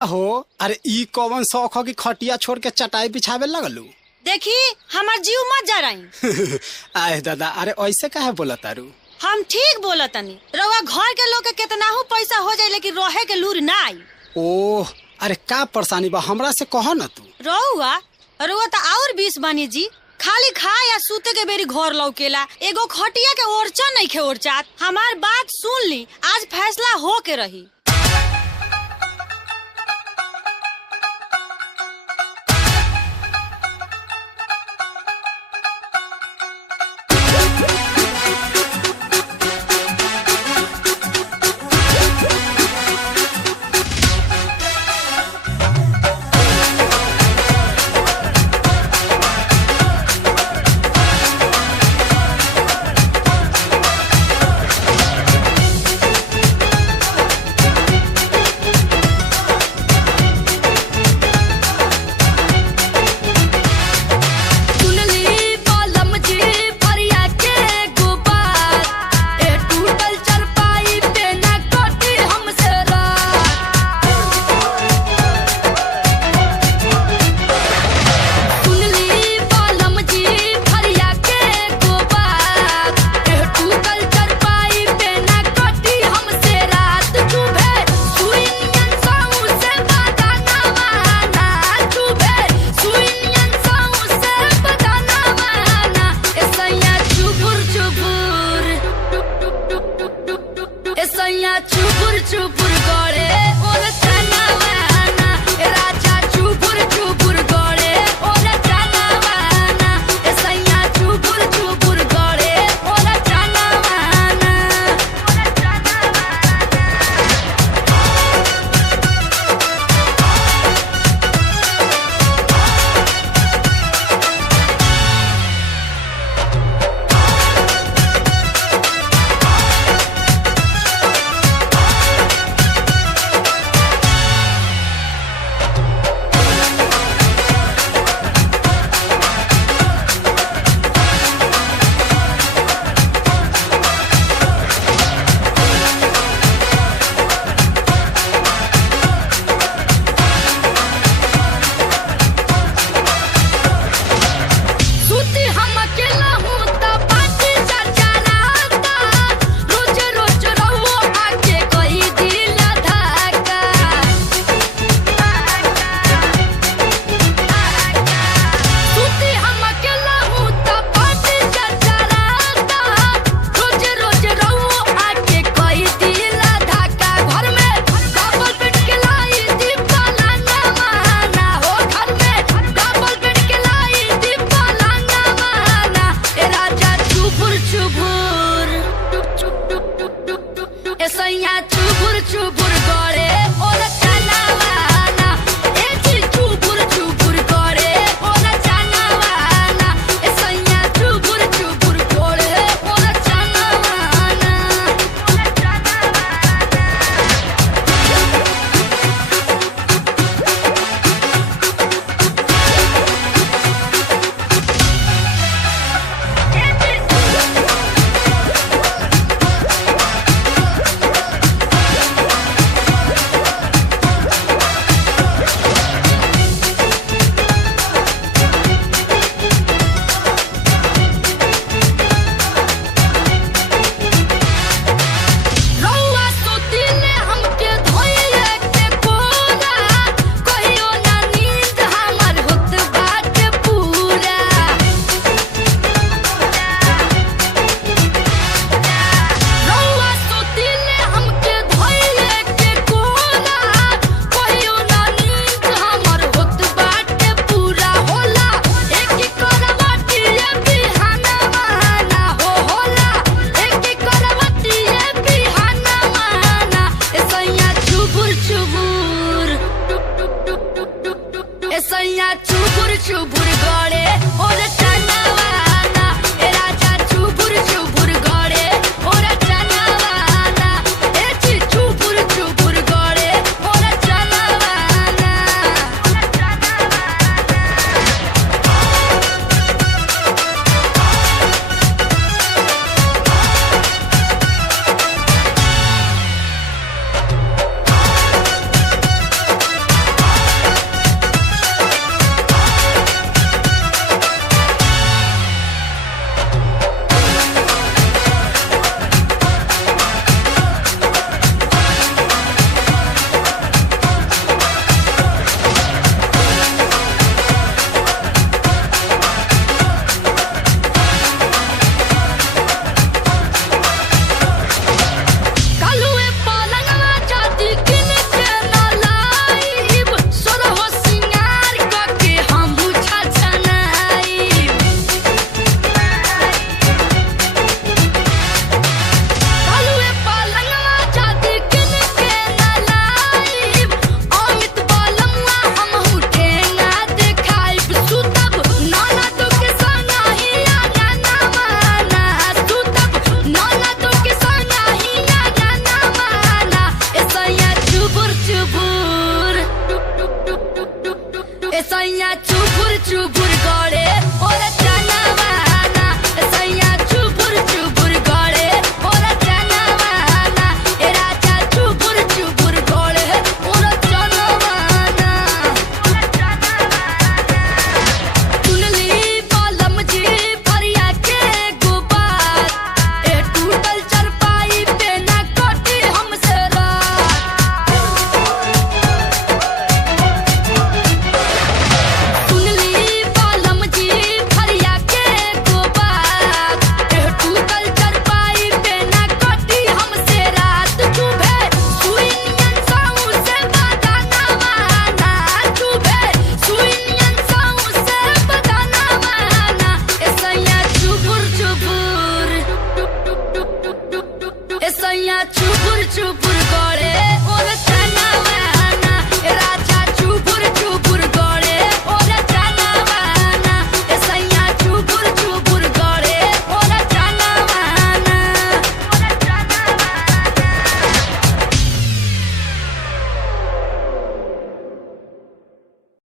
हो। अरे ई कौन शौक हो कि खटिया छोड़ के चटाई बिछावे लगलू? देखी हमार जीव मत जा रही। आए दादा, अरे ऐसे काहे बोला तारू? हम ठीक बोला तनी। रउआ घर के लोग के कितनाहू पैसा हो जाए लेकिन रहे के लूर ना आई। ओह, अरे का परेशानी बा हमरा से कहो न तू। रउआ तो और 20 बानी जी। खाली खा या सूते के बेरी घर लौकेला, एगो खटिया के ओरचा नहीं खे ओरचात। हमार बात सुन ली, आज फैसला हो के रही। चुपुर चुपुर गड़े और चनावाना, राजा चुपुर चुपुर गड़े और चनावाना, सैया चुपुर चुपुर गड़े और चनावाना। सैया चुपुर चुपुर गड़े और चनावाना, चुपुर चुपुर गड़े और चनावाना, सैया चुपुर चुपुर गड़े और चनावाना। सैया चुपुर चुपुर गड़े और चनावाना, राजा चुपुर चुपुर गड़े और चनावाना, चुपुर चुपुर गड़े और चनावाना। सैया चुपुर चुपुर करे और